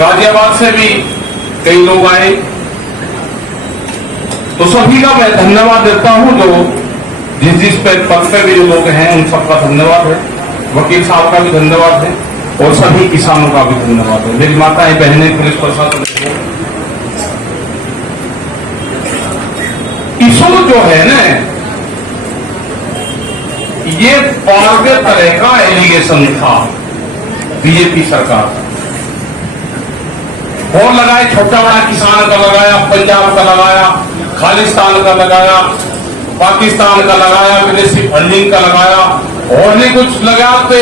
गाजियाबाद से भी कई लोग आए, तो सभी का मैं धन्यवाद देता हूं। जो जिस पद पे भी जो लोग हैं उन सबका धन्यवाद है, वकील साहब का भी धन्यवाद है और सभी किसानों का भी धन्यवाद है। मेरी माताएं बहनें, पुलिस प्रशासन, इशू जो है ना, ये पार्वे तरह का एलिगेशन था बीजेपी सरकार। और लगाए, छोटा बड़ा किसान का लगाया, पंजाब का लगाया, खालिस्तान का लगाया, पाकिस्तान का लगाया, विदेशी फंडिंग का लगाया, और नहीं कुछ लगा तो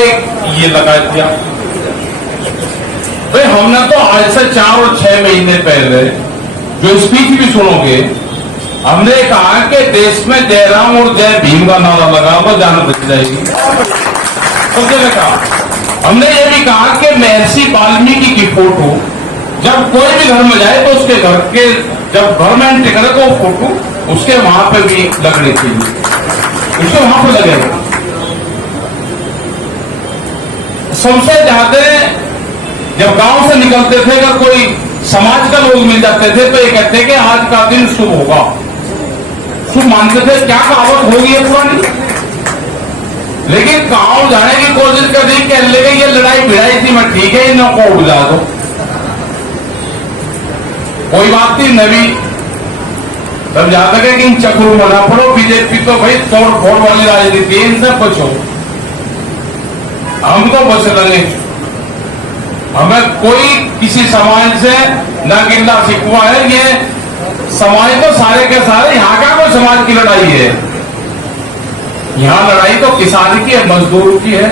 ये लगा दिया। भाई हमने तो आज से 4 और 6 महीने पहले जो स्पीच भी सुनोगे, हमने कहा कि देश में जय राम और जय भीम का नारा लगा तो जान बच जाएगी। सबने कहा, हमने ये भी कहा कि महर्षि वाल्मीकि की फोटो जब कोई भी घर में जाए तो उसके घर के जब घर में एंट्री करे तो फोटो उसके वहां पे भी लगनी चाहिए, उसके वहां पर लगेगा। सबसे ज्यादा जब गांव से निकलते थे, अगर कोई समाज का लोग मिल जाते थे तो ये कहते कि आज का दिन शुभ होगा, शुभ मानते थे। क्या कहावत होगी है पुरानी, लेकिन गांव जाने की कोशिश कर दी, कह लेगा ये लड़ाई भिड़ाई थी, मैं ठीक है इन्हों को बुला दो, कोई बात नहीं। नबी तब जाकर के इन चक्रों में ना पड़ो, बीजेपी तो भाई तोड़ फोड़ वाली राजनीति है, इनसे बचो। हम तो बच लगे, हमें कोई किसी समाज से न गिल्ला शिकवा है। ये समाज तो सारे के सारे, यहाँ का कोई समाज की लड़ाई है, यहाँ लड़ाई तो किसान की है, मजदूरों की है,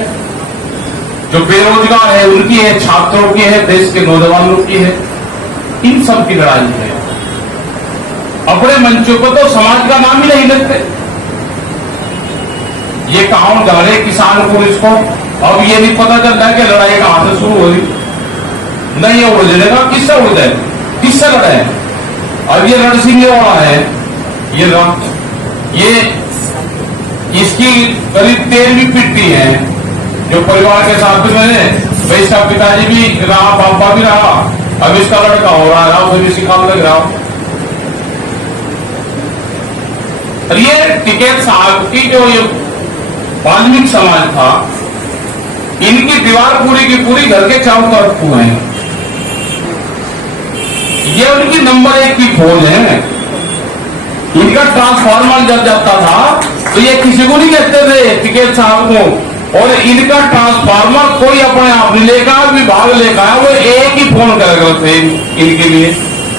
जो बेरोजगार है उनकी है, छात्रों की है, देश के नौजवानों की है, इन सब की लड़ाई है। अपने मंचों पर तो समाज का नाम ही नहीं लेते। ये कहां जा रहे किसान पुलिस को, अब ये नहीं पता चलता है कि लड़ाई कहां से शुरू हो रही, नहीं ये उलझेगा, किससे उलझे, किससे लड़े। अब ये रणसिंह वाला है, ये इसकी करीब 13वीं पिट्टी है, जो परिवार के साथ में भाई इसका पिताजी भी रहा, पापा भी रहा, अब इसका लड़का हो रहा है, उसे भी सिखाने लग रहा। ये टिकैत साहब की जो ये वाल्मीकि समाज था, इनकी दीवार पूरी की पूरी घर के चारों तरफ को है। ये उनकी नंबर 1 की खोज है। इनका ट्रांसफार्मर जब जाता था तो ये किसी को नहीं कहते थे टिकैत साहब को, और इनका ट्रांसफार्मर कोई अपने आप नहीं लेगा, विभाग लेगा, वो एक ही फोन करेगा थे इनके लिए,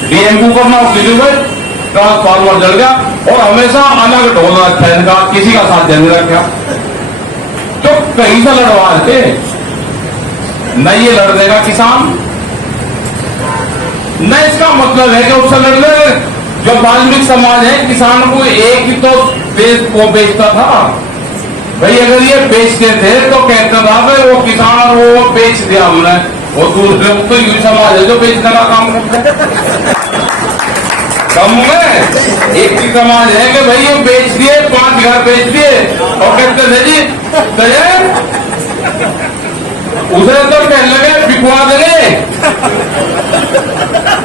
डीएम को करना, किसी को ट्रांसफार्मर जल गया, और हमेशा अलग ढोल रखा है इनका, किसी का साथ नहीं रखा। तो कहीं से लड़वाते नहीं, ये लड़ देगा किसान, न इसका मतलब है कि उससे लड़ ले। जो वाल्मीकि समाज है, किसान को एक ही तो देश को बेचता था भाई, अगर ये बेचते थे तो कहता था भाई वो किसान और वो बेच दिया हमने, वो दूसरे तो यूं समाज है जो बेचने का काम करता है। कम में एक ही समाज है कि भाई ये बेच दिए, 5 घर बेच दिए, और कहते थे जी उसे तो कहने लगे बिकवा देंगे।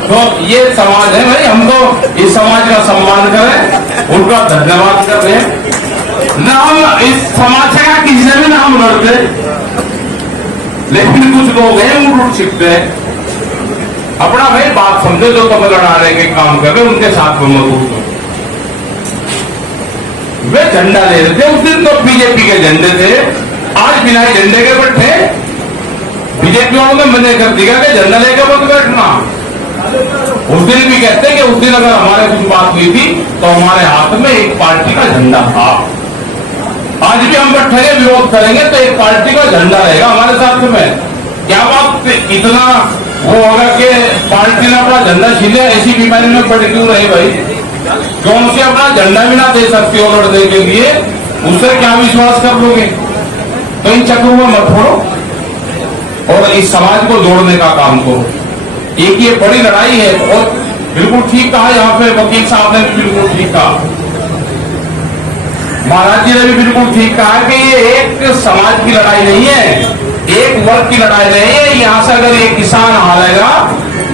तो ये समाज है भाई, हम तो इस समाज का सम्मान करें, उनका धन्यवाद कर रहे हैं। न हम इस समाज का किसी से भी ना हम लड़ते, लेकिन कुछ लोग हैं वो उठ सीखते हैं। अपना भाई बात समझे, जो तो लड़ाने के काम कर रहे उनके साथ में मौजूद हो। वे झंडा ले रहे थे, उस दिन तो बीजेपी के झंडे थे, आज बिना झंडे के बैठे। बीजेपी वालों ने मना कर दिया कि झंडा लेकर मत बैठना। उस दिन भी कहते हैं कि उस दिन अगर हमारे कुछ बात हुई थी तो हमारे हाथ में एक पार्टी का झंडा था। आज भी हम बैठे विरोध करेंगे तो एक पार्टी का झंडा रहेगा हमारे साथ में। क्या बात इतना वो होगा कि पार्टी ने अपना झंडा छीन लिया, ऐसी बीमारी में पड़ क्यों रहे भाई, जो उनसे अपना झंडा भी ना दे सकते हो लड़ने के लिए, उससे क्या विश्वास कर लोगे। तो इन चक्रों में मत पड़ो और इस समाज को जोड़ने का काम करो। एक ये बड़ी लड़ाई है, और बिल्कुल ठीक कहा यहाँ पे वकील साहब ने भी बिल्कुल ठीक कहा, महाराज जी ने भी बिल्कुल ठीक कहा कि ये एक समाज की लड़ाई नहीं है, एक वर्ग की लड़ाई नहीं है। यहाँ से अगर एक किसान हारेगा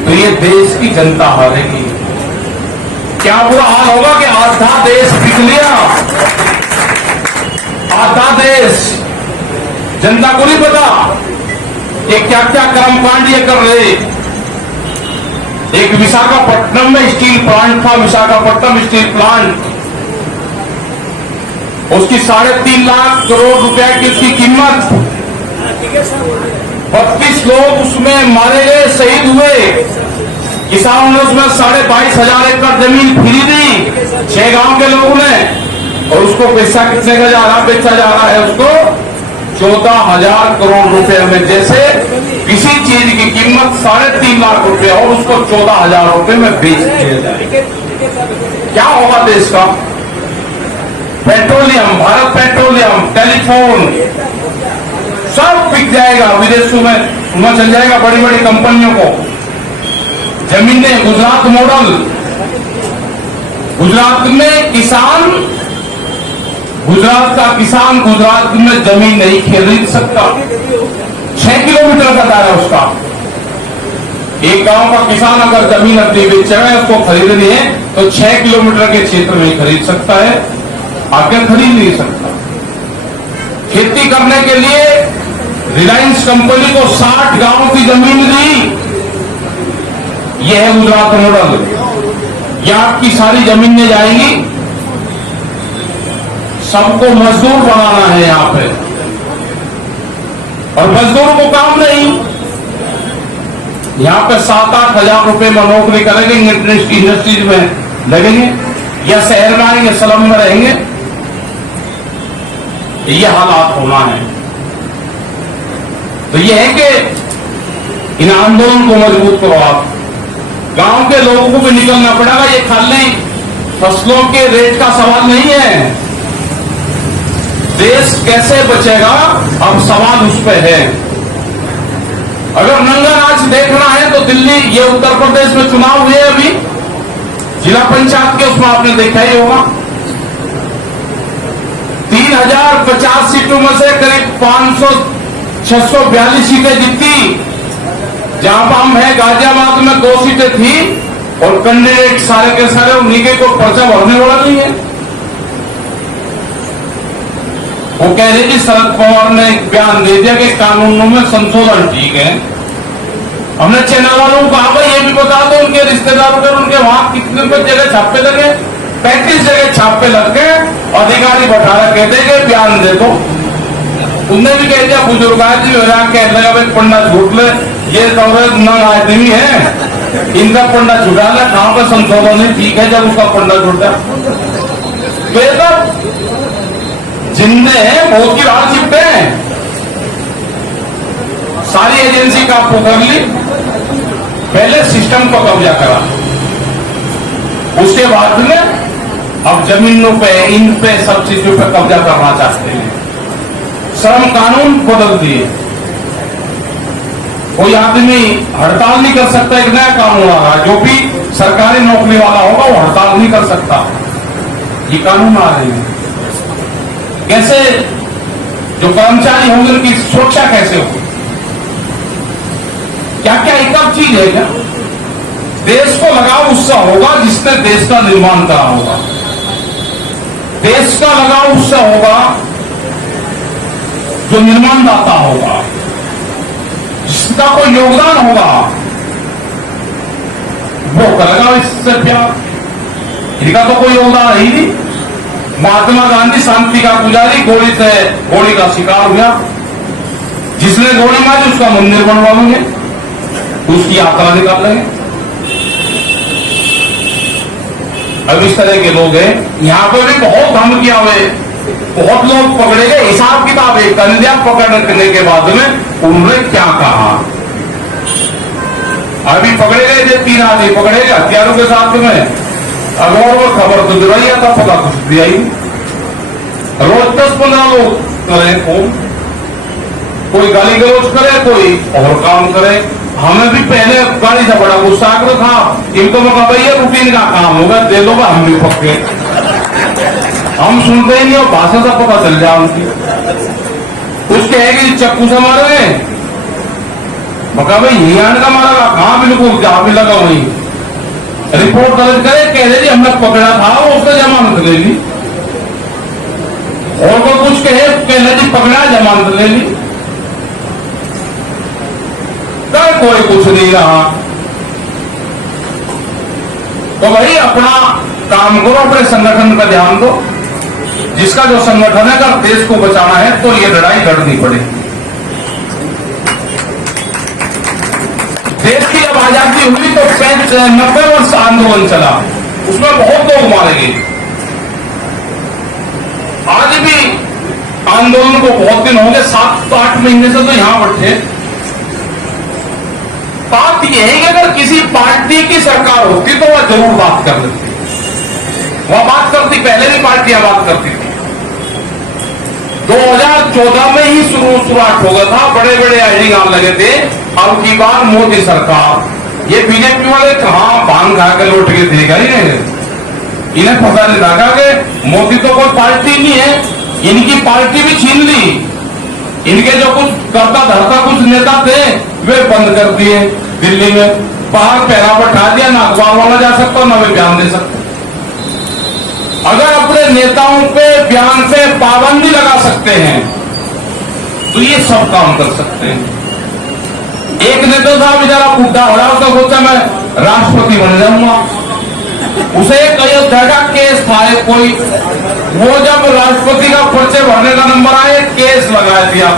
तो ये देश की जनता हारेगी। क्या बुरा हाल होगा कि आधा देश बिक लिया, आधा देश। जनता को नहीं पता ये क्या क्या कर्मकांड ये कर रहे। एक विशाखापट्टनम में स्टील प्लांट था, विशाखापट्टनम स्टील प्लांट, उसकी 3.5 लाख करोड़ रुपए की उसकी कीमत, 32 लोग उसमें मारे गए, शहीद हुए। किसानों ने उसमें 22,500 एकड़ जमीन फ्री दी 6 गांव के लोगों ने, और उसको पैसा कितने का जा रहा, बेचा जा रहा है उसको 14,000 करोड़ रुपए में। जैसे किसी चीज की कीमत 3.5 लाख रुपए और उसको 14,000 रुपए में बेच दिया जाए, क्या होगा देश का? पेट्रोलियम, भारत पेट्रोलियम, टेलीफोन सब बिक जाएगा, विदेशों में चल जाएगा बड़ी बड़ी कंपनियों को। जमीनें, गुजरात मॉडल, गुजरात में किसान, गुजरात का किसान गुजरात में जमीन नहीं खरीद सकता। 6 किलोमीटर का दायरा उसका। एक गांव का किसान अगर जमीन अपनी बेचेगा, उसको खरीदनी है तो 6 किलोमीटर के क्षेत्र में खरीद सकता है, आगे खरीद नहीं सकता। खेती करने के लिए रिलायंस कंपनी को 60 गांव की जमीन दी। यह है गुजरात मॉडल। यह आपकी सारी जमीनें जाएंगी, सबको मजदूर बनाना है यहां पे, और मजदूरों को काम नहीं। यहां पे 7-8 हजार रुपए में नौकरी करेंगे, इंडस्ट्रीज में लगेंगे, या शहर में आएंगे, स्लम में रहेंगे। ये हालात होना है। तो ये है कि इन आंदोलन को मजबूत करो आप। गांव के लोगों को भी निकलना पड़ेगा। ये खाली फसलों के रेट का सवाल नहीं है। देश कैसे बचेगा, अब सवाल उस पर है। अगर नंगा नाच देखना है तो दिल्ली, ये उत्तर प्रदेश में चुनाव हुए अभी जिला पंचायत के, उसमें आपने देखा ही होगा 3050 सीटों में से करीब 642 सीटें जीती। जहां पर हम है गाजियाबाद में 2 सीटें थी, और कैंडिडेट सारे के सारे उन्हीं के, को पर्चा भरने वाला नहीं है। वो कह रहे कि शरद पवार ने एक बयान दे दिया कि कानूनों में संशोधन ठीक है। हमने चैनल वालों को कहा भाई ये भी बता दो उनके रिश्तेदारों के, उनके वहां कितने जगह छापे लगे। 35 जगह छापे लग गए, अधिकारी बठारा कहते कि बयान दे दो। उनने भी कह दिया बुजुर्ग आदमी कह लगा भाई पंडा झूठ ले, ये न आदमी है, इनका पंडा झूठा ले, कहां पर संशोधन है, ठीक है जब उसका पंडा झूठा। जिंदे हैं बहुत की राह चिपटे हैं, सारी एजेंसी का आपको कर ली, पहले सिस्टम को कब्जा करा, उसके बाद में अब जमीनों पे, इन पे, सब चीजों पे कब्जा करना चाहते हैं। श्रम कानून बदल दिए। कोई आदमी हड़ताल नहीं कर सकता, एक नया कानून आ रहा है, जो भी सरकारी नौकरी वाला होगा वो हड़ताल नहीं कर सकता। ये कानून आ रहे हैं। कैसे जो कर्मचारी होंगे उनकी सुरक्षा कैसे होगी, क्या क्या एक चीज है क्या? देश को लगाव उससे होगा जिसने देश का निर्माण करा होगा। देश का लगाव उससे होगा जो निर्माणदाता होगा, जिसका कोई योगदान होगा, वो करेगा इससे प्यार। इनका तो कोई योगदान है ही नहीं। महात्मा गांधी शांति का पुजारी, गोली का शिकार हुआ। जिसने गोली मारी उसका मंदिर बनवाएंगे, उसकी यात्रा निकाल लेंगे। अब इस तरह के लोग हैं। यहां पर भी बहुत धमकियां हुए, बहुत लोग पकड़े गए। हिसाब किताब एक कर दिया, पकड़ने के बाद में उन्होंने क्या कहा। अभी पकड़े गए थे 3 आदमी पकड़े गए हथियारों के साथ में। अखबार में खबर तो दिलाई था, पता कुछ दिया ही। रोज 10-15 लोग करे फोन, कोई गाली गलौज करे, कोई और काम करे। हमें भी पहले गाड़ी से बड़ा गुस्सा आकर था, इनको मैं कहा भैया रूटीन का काम होगा, दे लो, हम भी पक्के। हम सुनते ही नहीं, और भाषा से पता चल जाए उनकी। उसके है कि चक्कू से मारे, मका भाई यही आने का मारा कहाँ बिल्कुल जहां भी लगा वही रिपोर्ट दर्ज करे, कह रहे जी हमने पकड़ा था वो उसने जमानत ले ली, और को कुछ कहे कह रहे जी पकड़ा जमानत ले ली, तो कोई कुछ नहीं रहा। तो भाई अपना काम करो, अपने संगठन का ध्यान दो, जिसका जो संगठन है अगर देश को बचाना है तो ये लड़ाई लड़नी पड़ेगी। देश की जब आजादी हुई तो 90 वर्ष आंदोलन चला, उसमें बहुत लोग मारे गए। आज भी आंदोलन को बहुत दिन हो गए, 7-8 महीने से तो यहां बैठे। बात यह है कि अगर किसी पार्टी की सरकार होती तो वह जरूर बात कर लेती, वह बात करती, पहले भी पार्टियां बात करती थी। 2014 में ही शुरुआत हो गया था, बड़े बड़े आईडी आने लगे थे, अब की बार मोदी सरकार, ये बीजेपी वाले कहां भांग खा के लौट के देगा ही नहीं, इन्हें पता नहीं लगा कि मोदी तो कोई पार्टी नहीं है, इनकी पार्टी भी छीन ली, इनके जो कुछ करता धरता कुछ नेता थे वे बंद कर दिए, दिल्ली में बाहर पहरा बैठा दिया, ना अखबार वाला जा सकता ना वे बयान दे सकते। अगर अपने नेताओं पे बयान पे पाबंदी लगा सकते हैं तो ये सब काम कर सकते हैं। एक नेता था बेचारा बुढ़ा हो रहा, उसका सोचा मैं राष्ट्रपति बन जाऊंगा, उसे एक अयोध्या का केस था कोई, वो जब राष्ट्रपति का पर्चे भरने का नंबर आए केस लगा दिया,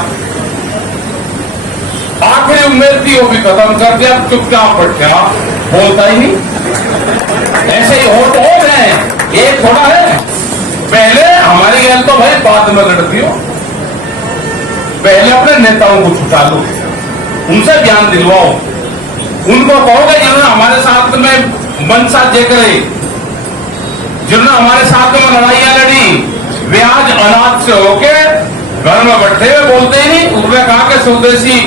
आखिरी उम्मीद थी वो भी खत्म कर दिया, चुपचाप बैठ गया, बोलता ही नहीं। ऐसे ही हो है, एक थोड़ा है। पहले हमारी गैल तो भाई बाद में लड़ती हो, पहले अपने नेताओं को छुटा लो, उनसे ज्ञान दिलवाओ, उनको कहोगे जिन्होंने हमारे साथ में मनसाध्य करे, जिन्होंने हमारे साथ में लड़ाइयां लड़ी, वे आज अनाथ से होके घर में बैठे हुए बोलते ही नहीं। उन्होंने कहा कि स्वदेशी,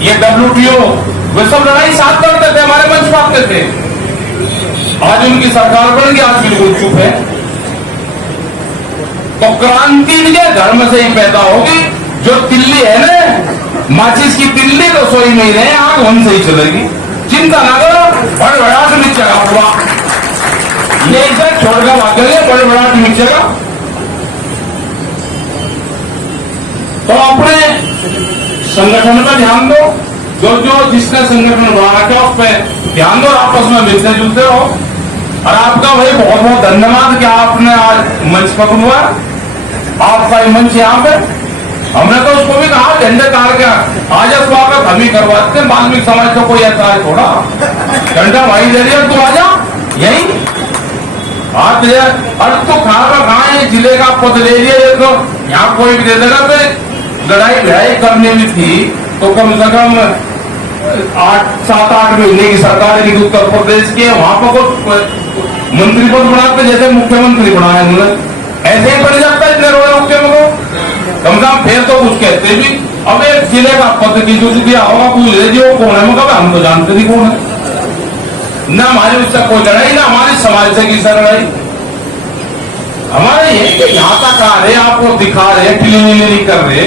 ये WTO, वे सब लड़ाई साथ करते थे, हमारे मंच पाते थे। आज उनकी सरकार बन गई, आज बिल्कुल चुप है। तो क्रांति के धर्म से ही पैदा होगी। जो तिल्ली है ना, माचिस की तिल्ली रसोई में ही रहे, आग वहीं से ही चलेगी, चिंता ना करो। बड़े बड़ा से नीचे हुआ ये इधर छोड़कर भाग गए, बड़े बड़ा नीचे का। तो अपने संगठन पर ध्यान दो, जो जिसका संगठन बना के उस पर ध्यान दो, आपस में मिलते जुलते रहो। और आपका भाई बहुत बहुत धन्यवाद कि आपने आज मंच पकड़ा, आपका मंच यहाँ पे। हमने तो उसको भी कहा झंडे तार के आज स्वागत हम ही करवाते हैं, वाल्मीकि समाज का कोई ऐसा है थोड़ा, झंडा भाई दे दिया तू आजा यही हाथ दे। और तो कहा है जिले का पद ले लिया, ये तो यहाँ कोई भी दे देगा। तो लड़ाई भिड़ाई करने में थी तो कम से कम 7-8 महीने की सरकार है उत्तर प्रदेश की, वहां पर कुछ मंत्री पद बनाते जैसे मुख्यमंत्री बनाया उन्होंने, ऐसे ही बन जाता है इतने रोए मुख्यमंत्री, कम से कम फिर तो कुछ कहते भी। अब एक जिले का पद की जो दिया होगा पूछ लीजिए वो कौन है, मतलब हम तो जानते नहीं कौन है। ना हमारी उससे कोई लड़ाई, ना हमारी समाज से किसी लड़ाई। हमारे ये कि यहाँ तक आ रहे, आपको दिखा रहे, क्लीनिंग नहीं कर रहे,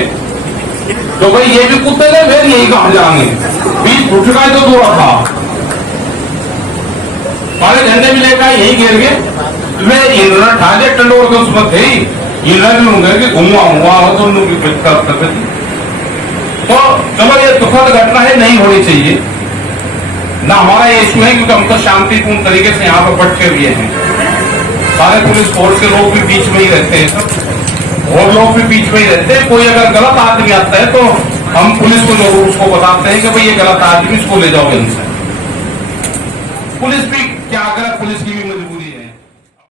तो भाई ये भी कुत्ते थे, फिर यही कहा जाएंगे बीच फुटका तो दो रखा, हमारे झंडे भी लेकर यही गिर गए। मैं इन्होंने ठाले टंडोर के उसमें थे, इन्होंने भी होंगे कि घुमा हुआ हो तो उनकी तो चलो ये दुखद घटना है, नहीं होनी चाहिए ना। हमारा ये इशू है क्योंकि हम तो शांतिपूर्ण तरीके से यहाँ पर बैठे हुए हैं, सारे पुलिस फोर्स के लोग भी बीच में ही रहते हैं, सब और लोग भी बीच में ही रहते हैं। कोई अगर गलत आदमी आता है तो हम पुलिस को जरूर उसको बताते हैं कि भाई ये गलत आदमी, इसको ले जाओ इनसे। पुलिस भी क्या अगर पुलिस की